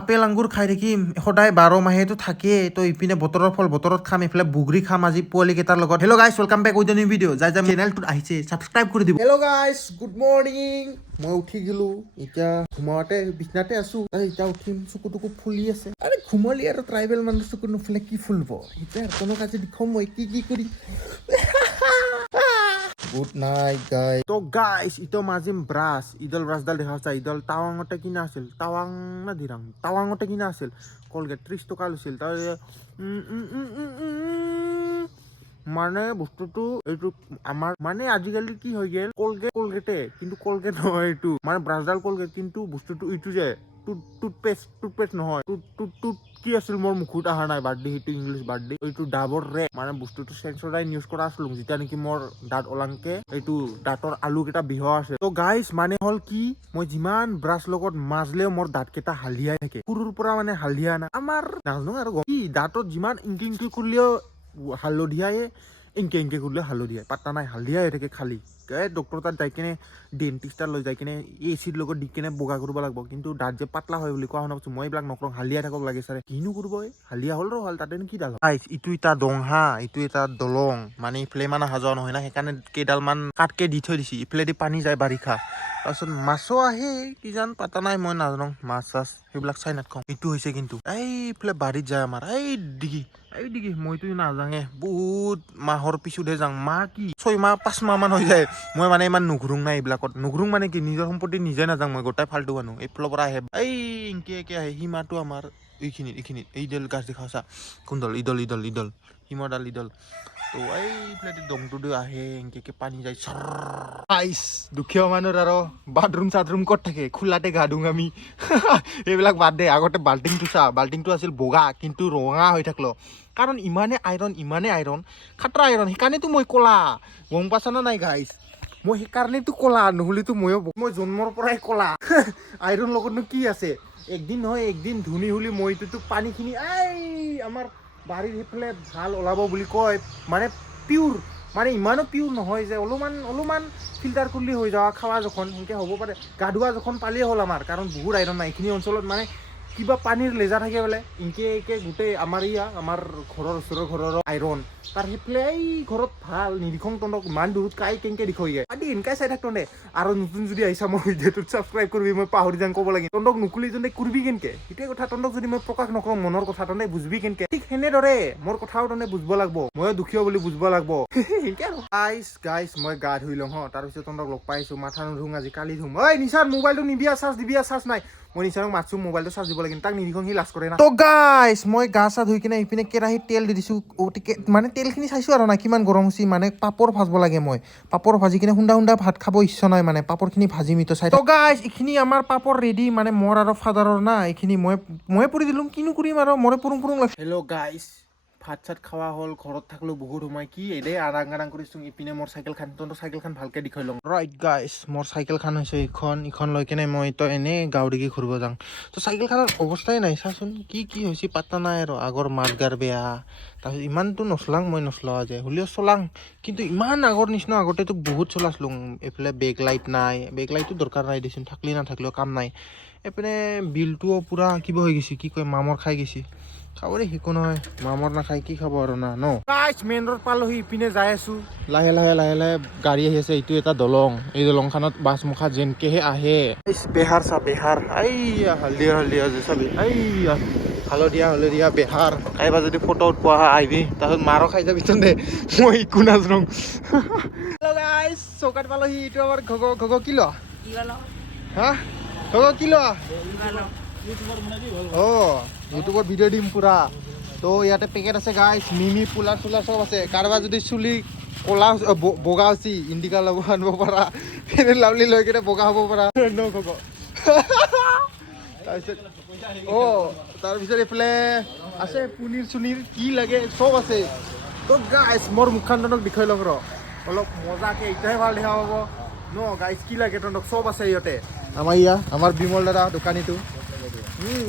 apple আঙ্গুৰ খাই থাকিম সদায় 12 মাহেতো থাকেই তো ইপিনে বতৰৰ ফল বতৰত খাম এইফালে বুগৰি খাম আজি পোৱালিকেইটাৰ লগত hello' guys welcome back with new video' যাই যাই চেনেলটোত আহিছে ছাবস্ক্ৰাইব কৰি দিব হেল্ল' গাইছ গুড মৰ্ণিং মই উঠি গলো এতিয়া ঘুমাওঁতে বিছনাতে আছো এতিয়া উঠিম চকু টকু ফুলি আছে আৰে ঘুমলি আৰু ট্ৰাইবেল মানুহ চকু নুফুলে কি ফুলব এতিয়া তোমাক আজি দেখুৱাম মই কি কৰি গুড নাইট গাইজ তো গাইজ ইটো মাজিম ব্ৰাছ ইডল ব্ৰাছডাল দেখা যায় ইডল টাৱাঙতে কিনা আছিল টাৱাং না ধিৰাং টাৱাঙতে কিনা আছিল কলগেট 30 টকা লৈছিল তাৰ মানে বস্তুটো এইটো আমাৰ মানে আজিকালি কি হৈ গেল কলগেটে কিন্তু কলগেট নহয় এইটো মানে ব্ৰাছডাল কলগেট কিন্তু বস্তুটো ইটো যে টুথপেষ্ট নহয় টুথ কি আছিল মোৰ মুখত অহা নাই বাৰ্থডে সেইটো ইংলিছ বাৰ্থডে এইটো ডাবৰ ৰে মানে বস্তুটো সেন্সোডাইন ইউজ কৰা আছিলো যেতিয়া নেকি মোৰ দাঁত ওলাংকে এইটো দাঁতৰ আলু কেইটা বিহ আছে তো গাইজ মানে হ'ল কি মই যিমান ব্ৰাছ লগত মাজলেও মোৰ দাঁত কেইটা হালধিয়াই থাকে সৰুৰ পৰা মানে হালধিয়া না আমাৰ নাজানো আৰু কি দাঁতত যিমান ইংকি কৰিলেও হালধিয়াই ইনকে কৰিলেও হালধিয়াই পাত্তা নাই হালধিয়াই হৈ থাকে খালি ডক্টৰ তাত যাই কিনে ডেণ্টিষ্টাৰ লৈ যাই কিনে এচিৰ লগত দি কিনে বগা কৰিব লাগিব কিন্তু দাঁত যে পাতলা হয় বুলি কোৱা শুনা পাইছো মই এইবিলাক নকৰো হালিয়া থাকক লাগে ছাৰে কিনো কৰিব হালিয়া হ'ল হ'ল তাতে কি ডাল ইটো এটা দংহা ইটো এটা দলং মানে ইফালে মানে অহা যোৱা নহয় না সেইকাৰণে কেইডালমান কাঠকে দি থৈ দিছি ইফালেদি পানী যায় বাৰিষা তাৰপিছত মাছো আহে কিজান পাতা নাই মই নাজানো মাছ চাছ সেইবিলাক চাই নাথাকোঁ এইটো হৈছে কিন্তু এইফালে বাৰীত যায় আমাৰ এই দিগি মইতো নাজাঙে বহুত মাহৰ পিছতহে যাওঁ মাহ কি 6 মাহ 5 মাহ মান হৈ যায় মই মানে ইমান নুঘুৰুং নাই এইবিলাকত নুঘুৰুং মানে কি নিজৰ সম্পত্তি নিজে নাযাওঁ মই গোটাই ফাল্টু মানুহ এইফালৰ পৰা আহে এই ইনকে আহে সীমাটো আমাৰ এইখিনিত এইডাল গাছ দেখা চা কোনডাল ইডল হিমৰডাল ইডল তো এইফালে দংটো আহে এনকে পানী যায় আইচ দুখীয়া মানুহৰ আৰু বাথৰুম চাথৰুম ক'ত থাকে খোলাতে গা ধুং আমি এইবিলাক বাদ দে আগতে বাল্টিংটো আছিল বগা কিন্তু ৰঙা হৈ থাকলো কাৰণ ইমানে আইৰণ খাতৰা আইৰণ সেইকাৰণেতো মই ক'লা গম পাইছা না নাই গাইজ মই সেইকাৰণেতো ক'লা নহ'লেতো মই জন্মৰ পৰাই ক'লা আইৰণ লগতনো কি আছে একদিন নহয় একদিন ধুনি হলি মইতো পানীখিনি এই আমাৰ বাৰীৰ সেইফালে ভাল ওলাব বুলি কয় মানে পিয়ৰ মানে ইমানো পিয়ৰ নহয় যে অলপমান ফিল্টাৰ কৰিলে হৈ যাওঁ খাৱা যখন সেনেকৈ হ'ব পাৰে গা ধোৱা যখন পালেই হ'ল আমাৰ কাৰণ বহুত আইৰণ নাই এইখিনি অঞ্চলত মানে কিবা পানীৰ লেজাৰ থাকে বোলে এনকে গোটেই আমাৰ ঘৰৰ ওচৰৰ ঘৰৰ আইৰণ তাৰ সেইফালে এই ঘৰত ভাল নিৰীক্ষণ তন্দক ইমান দূৰত কাই কেনেকৈ দেখুৱাই যায় আদি এনেকৈ চাই থাকতো দে আৰু নতুন যদি আহিছা মোৰ ভিডিঅ'টোত ছাবস্ক্ৰাইব কৰিবি মই পাহৰি যাওঁ ক'ব লাগে তন্দক নুকুলি জনে কৰিবি কেনেকৈ সেইটোৱে কথা তন্দক যদি মই প্ৰকাশ নকৰোঁ মনৰ কথা তন্দে বুজবি কেনেকৈ ঠিক সেনেদৰে মোৰ কথাও তন্দে বুজিব লাগিব ময়ো দুখীয়া বুলি বুজিব লাগিব সেনেকৈ আৰু গাইজ মই গা ধুই লওঁ তাৰপিছত তন্দক লগ পাইছোঁ মাথা নুধুং আজি কালি ধুম ঐ নিচান মোবাইলটো নিবিয়া চাৰ্জ নাই মই নিচানক মাতছোঁ মোবাইলটো চাৰ্জ দিব লাগে তাক নিদিখন সি লাজ কৰে না তো গাইজ মই গা চা ধুই কিনে ইপিনে কেৰাহীত তেল দি দিছোঁ মানে তেলখিনি চাইছোঁ আৰু না কিমান গৰম হৈছে মানে পাপৰ ভাজব লাগে মই পাপৰ ভাজি কিনে খুন্দা ভাত খাব ইচ্ছা নাই মানে পাপৰখিনি ভাজি মিতো চাই তো গাইজ এইখিনি আমাৰ পাপৰ ৰেডি মানে মোৰ আৰু ফাদাৰৰ না এইখিনি মই পৰি দিলোঁ কিনো কৰিম আৰু মৰে পুৰুং লাগছে হেল্ল' গাইজ ভাত চাত খাওয়া হ'ল ঘৰত থাকলো বহুত সময় কি এদে আৰাং কৰিছোঁ ইপিনে মোৰ চাইকেলখন ভালকে দেখাই লওঁ ৰাইট গাইজ মোৰ চাইকেলখন হৈছে ইখন লৈ কিনে মই তো এনেই গাঁও দেখি ঘূৰিব যাওঁ তো চাইকেলখনৰ অৱস্থাই নাই চাচোন কি হৈছে পাত্তা নাই আৰু আগৰ মাৰ্গাৰ বেয়া তাৰপিছত ইমানটো মই নচলাওঁ আজি হ'লেও চলাং কিন্তু ইমান আগৰ নিচিনা আগতেতো বহুত চলাছিলোঁ এইফালে বেক লাইটটো দৰকাৰ নাই দেচোন থাকলি নাথাকলেও কাম নাই এইপিনে বিলটোও পূৰা কিবা হৈ গৈছে কি কয় মামৰ খাই গৈছে খাব দে একো নহয় মামৰ নাখাই কি খাব আৰু না ন গাইজ মেইন ৰোড পালোহি ইপিনে যাই আছো লাহে গাড়ী আহি আছে এইটো এটা দলং এই দলংখনত বাছ মুখা যেনকেহে আহে বেহাৰ এইয়া হালধীয়া যে চাবি এইয়া হালধীয়া বেহাৰ কাইবা যদি ফটো উঠোৱা আহিবি তাৰপিছত মাৰো খাই যাবি দে মই একো নাজানো হেল্ল' গাইজ চৌকাত পালোহি এইটো আমাৰ ঘগ কি লোৱা হা ঘগ কি লোৱা ইউটিউবত ভিডিঅ' দিম পুৰা তো ইয়াতে পেকেট আছে গাইজ মিমি পোলাৰ চোলাৰ চব আছে কাৰোবাৰ যদি চুলি ক'লা বগা হৈছে ইণ্ডিকা ল'ব আনিব পাৰা ফেনেল লাভলি লৈ কিনে বগা হ'ব পাৰা তাৰপিছত এইফালে আছে পনীৰ কি লাগে চব আছে তো গাইজ মোৰ মুখখন তহঁতক দেখুৱাই লওঁ ৰ অলপ মজাকে এতিয়াহে ভাল দেখা পাব ন গাইজ কি লাগে তহঁতক চব আছে ইয়াতে আমাৰ বিমল দাদা দোকানীটো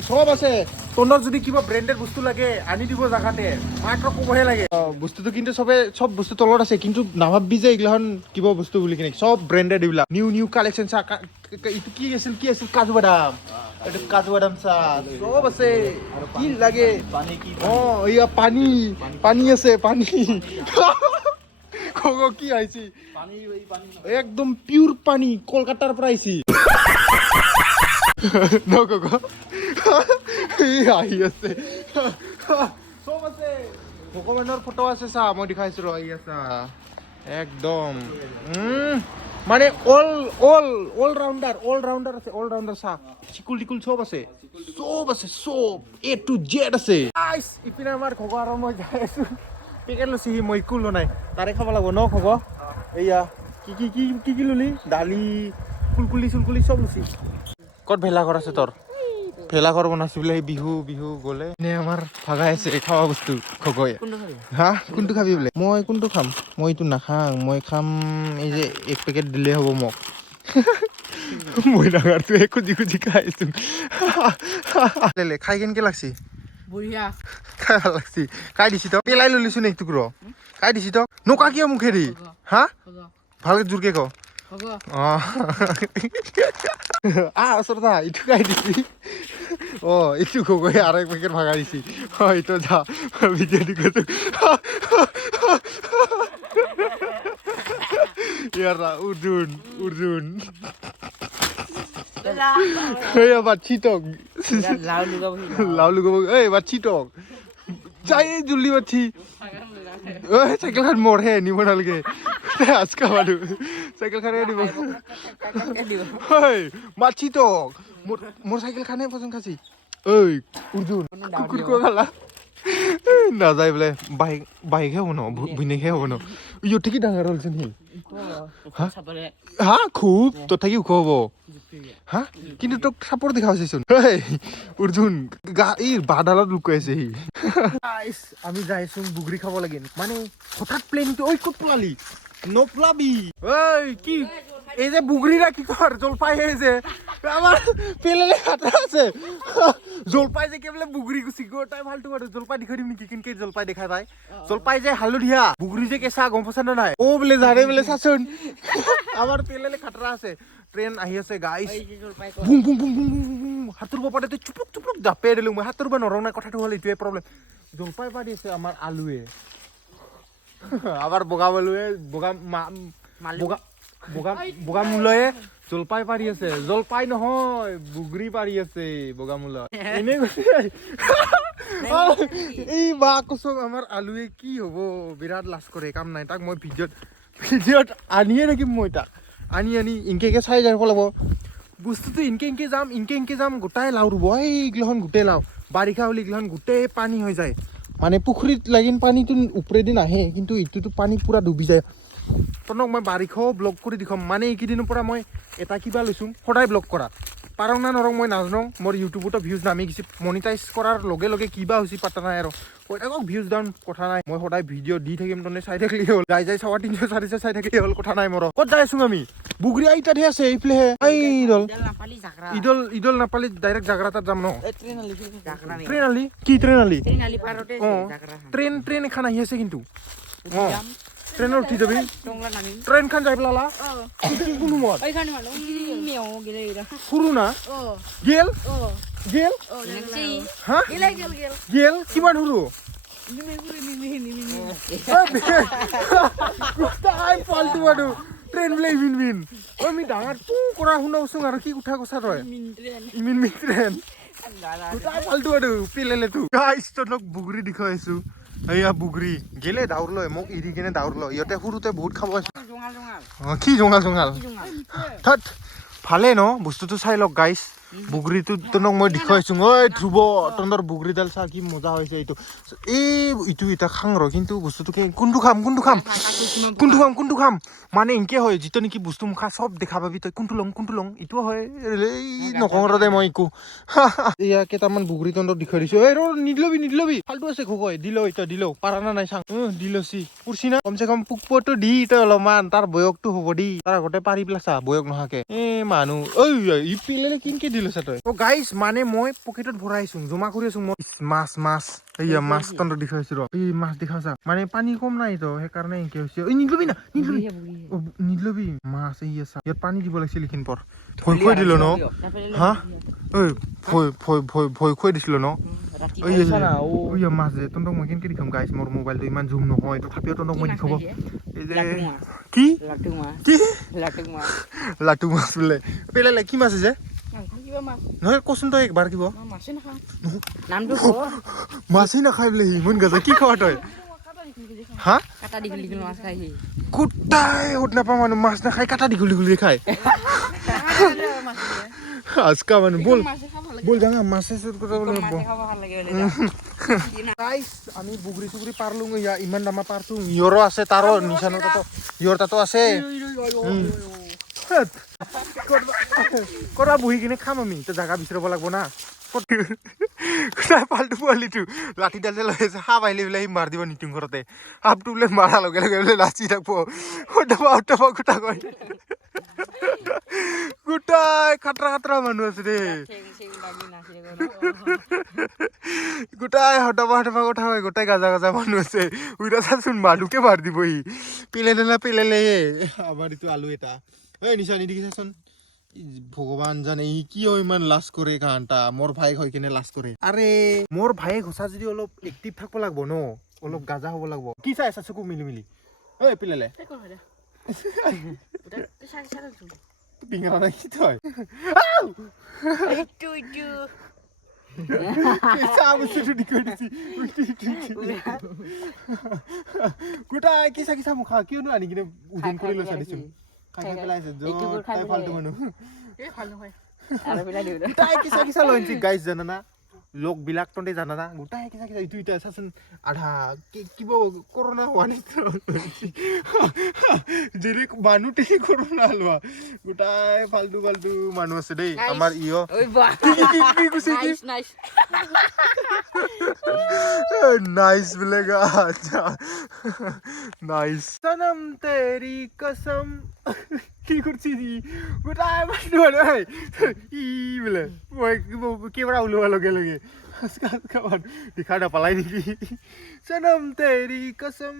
চব আছে তহঁতৰ যদি কিবা ব্ৰেণ্ডেড বস্তু লাগে আনি দিব জাগাতে মাত্ৰ ক'বহে লাগে বস্তুটো কিন্তু চব বস্তু তলত আছে কিন্তু নাভাববি যে এইগিলাখন কিবা বস্তু বুলি কিনে চব ব্ৰেণ্ডেড এইবিলাক নিউ কালেকশ্যন চা এইটো কি আছিল কাজু বাদাম এইটো কাজু বাদাম চাহ চব আছে কি লাগে এয়া পানী আছে পানী কি আহিছে একদম পিওর পানী কলকাতাৰ পৰা আহিছে আহি আছে চব আছে ভগৱানৰ ফটো আছে চা মই দেখাইছো ৰ আছা একদম মানে অল ৰাউন্ডাৰ আছে অল ৰাউন্ডাৰ চা চিকুল টিকুল চব আছে চব এ টু জেড আছে গাইস ইপিনে আমাৰ খগৰ আৰু মই যাই আছো পেকেট লৈছি মই কুল নাই তাৰে খাব লাগিব ন খগ এয়া কি ললি দালি কুলকুলি চব লৈছি ক'ত ভেলাঘৰ আছে তোৰ ভেলাঘৰ বনাইছে বোলে বিহু গ'লে নে আমাৰ ভাগাই আছে খাৱা বস্তু খগয়ে হা কোনটো খাবি বোলে মই কোনটো খাম মই এইটো নাখাং মই খাম এই যে এক পেকেট দিলে হ'ব মোক মই ডাঙৰটো খুজি খাইছো খাই কেনেকে লাগছি বঢ়িয়া খাই ভাল লাগছি খাই দিছি তক পেলাই ললিছো নে টুকুৰ খাই দিছি তক নকা কিয় মুখেদি হা ভালকে জোৰকে ক ওচৰত ইটো খাই দিছি এইটো খগৈ আৰু এক পেকেট ভাগাই দিছি এইটো যা ভিডিঅ' দি কৈছো ইয়াৰা উৰ্জুন বাচ্ছি টক লাউ লুগাব বাচ্ছি টক যাই জলদি বাচ্ছি চাইকেলখন মৰহে নিব নালাগে আজকা মানুহ চাইকেলখনে দিব বাচ্ছি টক মোৰ চাইকেলখনে পচন্দ খাইছি ঐ উৰ্জুন কুকুৰ ক খালা নাযায় বোলে বাইকহে হ'ব ন ভিনেকহে হ'ব ন ইহঁতে কি ডাঙৰ হ'লচোন সি হা খুব তোৰ থাকি ওখ হ'ব হা কিন্তু তোক চাপৰ দেখা হৈছেচোন অৰ্জুন এই বাঁহডালত লুকাই আছে সি আমি যাইচোন বুগৰি খাব লাগিল মানে হঠাৎ প্লেনটো ঐ ক'ত পলালি নপলাবি কি এই যে বুগৰিৰা কি কৰ জলপাই যে আমাৰ পেলেলে খাটা আছে জলপাই যে কেবলে বুগৰি গুচি গোটাই ভালটো আৰু জলপাই দেখাই দিম নেকি কেনকে জলপাই দেখাই পাই জলপাই যে হালধীয়া বুগৰি যে কেঁচা গম পছন্দ নাই বোলে জানে বোলে চাচোন আমাৰ পেলেলে খাটৰা আছে ট্ৰেইন আহি আছে গাইছ boom boom boom boom boom হাতুৰব পাতে চুপুক জাপে দিলো মই হাতুৰব নৰং নাই কথাটো হ'ল এইটোৱে প্ৰব্লেম জলপাই পাৰি আছে আমাৰ আলুৱে আমাৰ বগামূলয়ে জলপাই পাৰি আছে জলপাই নহয় বুগৰি পাৰি আছে বগামূল এনে এই বা কচম আমাৰ আলুৱে কি হ'ব বিৰাট লাজ কৰে কাম নাই তাক মই ভিডিঅ'ত আনিয়ে থাকিম মই তাক আনি ইনকে চাই যাব লাগিব বস্তুটো ইনকে যাম গোটাই লাও ৰুব এইগিলাখন গোটেই লাও বাৰিষা হ'লে এইগিলাখন গোটেই পানী হৈ যায় মানে পুখুৰীত লাগিন পানীটো ওপৰেদি নাহে কিন্তু ইটোতো পানী পুৰা ডুবি যায় তনক মই বাৰিষাও ব্লগ কৰি দেখাম মানে এইকেইদিনৰ পৰা মই এটা কিবা লৈছোঁ সদায় ব্লগ কৰা পাৰং না নৰং মই নাজানো মোৰ ইউটিউবতো ভিউজ নামি গৈছে মনিটাইজ কৰাৰ লগে লগে কিবা হৈছে পাতা নাই আৰু কৈ থাকক ভিউজ ডাউন কথা নাই মই সদায় ভিডিঅ' দি থাকিম তনে চাই থাকিলে হ'ল যাই 350-400 চাই থাকিলে হ'ল কথা নাই মোৰ ক'ত যাই আছো আমি বুগৰি আইতাতহে আছে এইফালেহে ঈদল নাপালি ডাইৰেক্ট জাগৰা তাত যাম ন ট্ৰেইন আলি কি ট্ৰেইন আলি ট্ৰেইন এখন আহি আছে কিন্তু ট্ৰেইনত উঠি যাবি ট্ৰেইনখন যাই পেলালা কোনো মত সৰু না গেল হা গেল কিমান সৰু পাল্টু মানুহ ট্ৰেইন বোলে ইমিন আমি ডাঙৰ পু কৰা শুনাওচোন আৰু কি কথা কৈছা তই ইমিন ট্ৰেইন পাল্টু মানুহ পেলেলেতো ষ্টনক বুগৰি দেখুৱাইছো এয়া বুগৰি গেলে দাউৰ লয় মোক এৰি কিনে দাউৰ লয় ইহঁতে সৰুতে বহুত খাব আছে কি জঙাল থাত ভালে ন বস্তুটো চাই লওক গাইছ বুগৰিটো তনক মই দেখুৱাইছো ঐ ধ্ৰুৱ তন্দৰ বুগৰিডাল চা কি মজা হৈছে এইটো ইটো এটা খাং ৰ কিন্তু বস্তুটো কোনটো খাম মানে এনেকে হয় যিটো নেকি বস্তু মুখা চব দেখা পাবি তই কোনটো লং ইটো হয় নকওঁ দে মই একো এয়া কেইটামান বুগৰি তন্দৰ দেখুৱাই দিছো এই ৰ নিদিলবি ফাল্টু আছে খোকয় দিল পাৰা না নাই চাং দিলছি পুৰছি না কমচে কম পোকপটো দি তই অলপমান তাৰ বয়সটো হ'ব দি তাৰ আগতে পাৰি পেলা চা বয়স নহাকে মানুহ ই পেলেলে কিনকে দিল লৈছা তই অ গাইছ মানে মই পকেটত ভৰাইছো জমা কৰি আছো মই মাছ এইয়া মাছ তন্ত্ৰ দেখাইছো ৰ এই মাছ দেখাছা মানে পানী কম নাই তো সেইকাৰণে কি হৈছে ঐ নিদলবি না নিদলবি মাছ এই আছে ইয়াত পানী দিব লাগিছিল লিখিন পৰ ভয় খুৱাই দিলো ন হা ঐ ভয় খুৱাই দিছিলো ন ঐ মাছ যে তন্তক মই কেনেকে দেখাম গাইছ মোৰ মোবাইলটো ইমান জুম নহয় তথাপিও তন্তক মই দেখাব এই যে কি লাটু মাছ বোলে পেলালে কি মাছ আছে নহয় কচোন তই একবাৰ কিবা মাছেই নাখাই বোলে সি মন গাজা কি খোৱা তই হা গোটাই সুত নাপাওঁ মানুহ মাছ নাখাই কাটা দীঘল দীঘলকে খায় আজকা মানুহ বল বল জানা মাছে আমি বুগৰি চুগৰি পাৰলো ইমান দামা পাৰছো ইয়ৰো আছে তাৰো নিচানৰ তাতো ইয়ৰ তাতো আছে কৰা বহি কিনে খাম আমি এতিয়া জাগা বিচাৰিব লাগিব না পাল্টু পোৱালিটো লাঠিডাল যে লৈ আছে সাপ আহিলে বোলে সি মাৰ দিব নিটিং ঘৰতে সাপটো বোলে মাৰাৰ লগে লগে বোলে নাচি থাকব গোটা কয় গোটাই খাতৰা মানুহ আছে দেই গোটাই হতবা কথা হয় গোটাই গাজা মানুহ আছে উইৰা চাচোন মানুহকে মাৰ দিব সি পেলেলে আমাৰ এইটো আলু এটা এই নিচানি দেখিছাচোন ভগৱান জানে ই কিয় ইমান লাজ কৰে কাহানটা মোৰ ভাইক হৈ কিনে লাজ কৰে আৰে মোৰ ভাইক সঁচা যদি অলপ এক্টিভ থাকিব লাগিব ন অলপ গাজা হ'ব লাগিব কি চাই আছা চকু মিলি ঐ পেলেলে পিঙৰা নাই কি তই গোটাই কিছা মুখা কিয়নো আনি কিনে ওজন কৰি লৈছা দেচোন খাই পেলাইছে ফাল্টু মানুহ গোটাই কিছা লৈছে গাইছ জানানা লোক বিলাক তহঁতে জানানা গোটাই কিছা ইটো ইটা চাচোন আধা কিবা কৰোণা হোৱা যদি মানুহ টেকি কৰোণা লোৱা গোটাই ফাল্টু মানুহ আছে দেই আমাৰ ইয় নাইস বোলেগা আচ্ছা নাইস সনম তেৰি কসম কি কৰছিস গোটাই মানুহ ই বোলে মই কেমেৰা ওলোৱা লগে দেখা নাপালাই নেকি সনম তেৰি কসম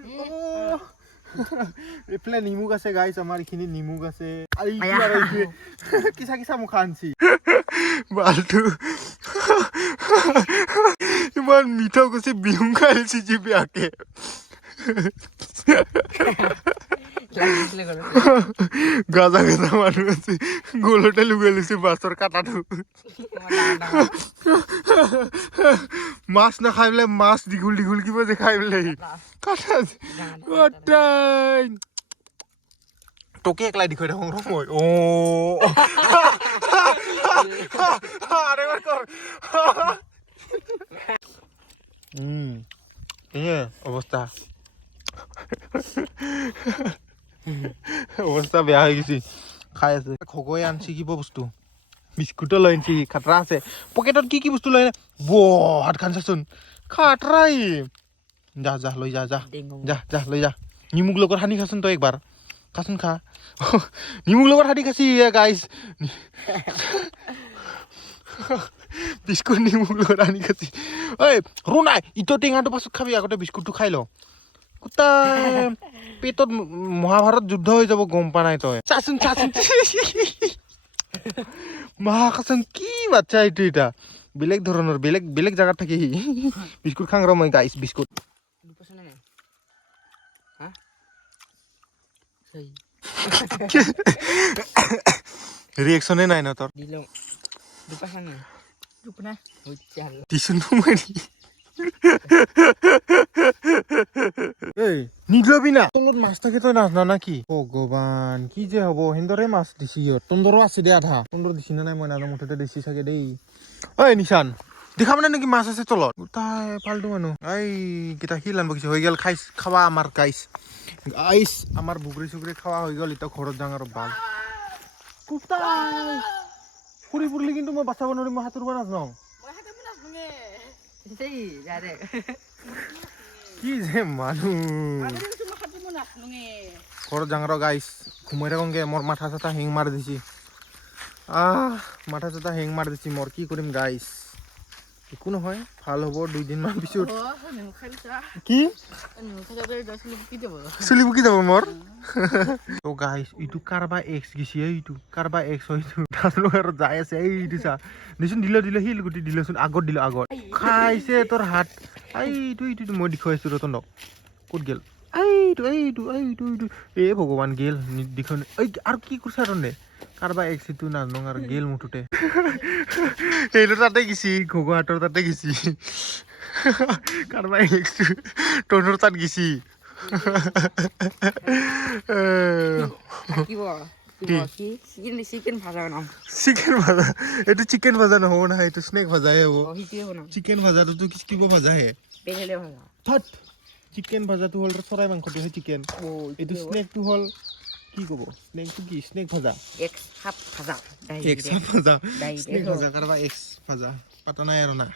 এইফালে নিমুক আছে গাইছ আমাৰ এইখিনি নিমুক আছে কিছা মুখা আনছি বালটো ইমান মিঠা কৈছে বিহু খাইছি যে বেয়াকে গাজা মানুহ আছে গোলতে লুকাই লৈছে মাছৰ কাটাটো মাছ নাখাই বোলে মাছ দীঘল কিবা যে খাই বোলে তোকে একলাই দেখুৱাই থাকোঁ ৰ মই অৱস্থা বেয়া হৈ গৈছে খাই আছে খগৈ আনছি কিবা বস্তু বিস্কুটো লৈ আনছি খাটৰা আছে পকেটত কি বস্তু লৈ হাত খান চাচোন খাটৰাই যা লৈ যা লৈ যা নিমুক লগত সানি খাচোন তই একবাৰ খাচোন খা নিমুক লগত সানি খাচি গাইছ বিস্কুট নিমুক লগত সানি খাচি ঐ ৰ নাই ইটো টেঙাটো পাছত খাবি আগতে বিস্কুটটো খাই ল গোটাই পেটত মহাভাৰত যুদ্ধ হৈ যাব গম পা নাই তই চাচোন মাহাকাচোন কি বাচ্চা এইটো এটা বেলেগ ধৰণৰ বেলেগ জাগাত থাকি বিস্কুট খাং ৰ মই গাইছ বিস্কুট ৰিয়েকশ্যনে নাই ন তোৰ নিদলবি না তলত মাছ থাকে তই নাজানা না কি ভগৱান কি যে হব সেন্দৰে মাছ দিছি তন্দৰো আছে দে আধা তন্দৰ দিছি না নাই মই নাজানো মুঠতে দিছি চাগে দেই ঐ নিচান দেখা মানে নেকি মাছ আছে তলত তাই ফাল্টু মানুহ এই কেইটা শিল আনব গৈছে হৈ গ'ল খাৱা আমাৰ গাইছ আমাৰ বুগৰি চুগৰি খাৱা হৈ গ'ল এতিয়া ঘৰত যাওঁ আৰু বাল ফুৰি ফুৰিলে কিন্তু মই বাচাব নোৱাৰিম মই সাঁতুৰিব নাজানো কি যে মানুহ ঘৰত যাওঁ ৰ গাইছ ঘুমাই থাকোঁগে মোৰ মাথা চাথা হেং মাৰি দিছি মাথা চাথা হেং মাৰি দিছে মোৰ কি কৰিম গাইছ একো নহয় ভাল হ'ব 2 দিন মান পিছত কি চুলি বুকি যাব মোৰ তো গাইছ ইটো কাৰবা এক্স গিছি এইটো কাৰবা এক্স হয়তো তার যাই আছে এইটো চা নিচোন দিলে হিল গুটি দিলেচোন আগত দিলে আগত খাইছে তোৰ হাত এইটো মই দেখুৱাইছো ৰতনক ক'ত গেল এইটো এ ভগৱান গেল দেখুন এই আৰু কি কৰিছা ৰনে কাৰবা এক্স ইটো নাজানো আৰু গেল মুঠতে এইটো তাতে গেছি ঘগহাটৰ তাতে গেছি কাৰবা এক্স তনৰ তাত গেছি চিকেন ভাজা বনাম চিকেন ভাজা এইটো চিকেন ভাজা নহ'ব নহয় এইটো স্নেক ভাজাহে হ'ব চিকেন ভাজাটোতো কিবা ভাজাহে পেহেলে ভাজা থট চিকেন ভাজাটো হ'ল চৰাই মাংসটোহে চিকেন এইটো স্নেকটো হ'ল কি ক'ব স্নেকটো কি স্নেক ভাজা এক সাপ ভাজা এক্স ভাজা স্নেক ভাজা কাৰবা এক্স ভাজা পাতা নাই আৰু না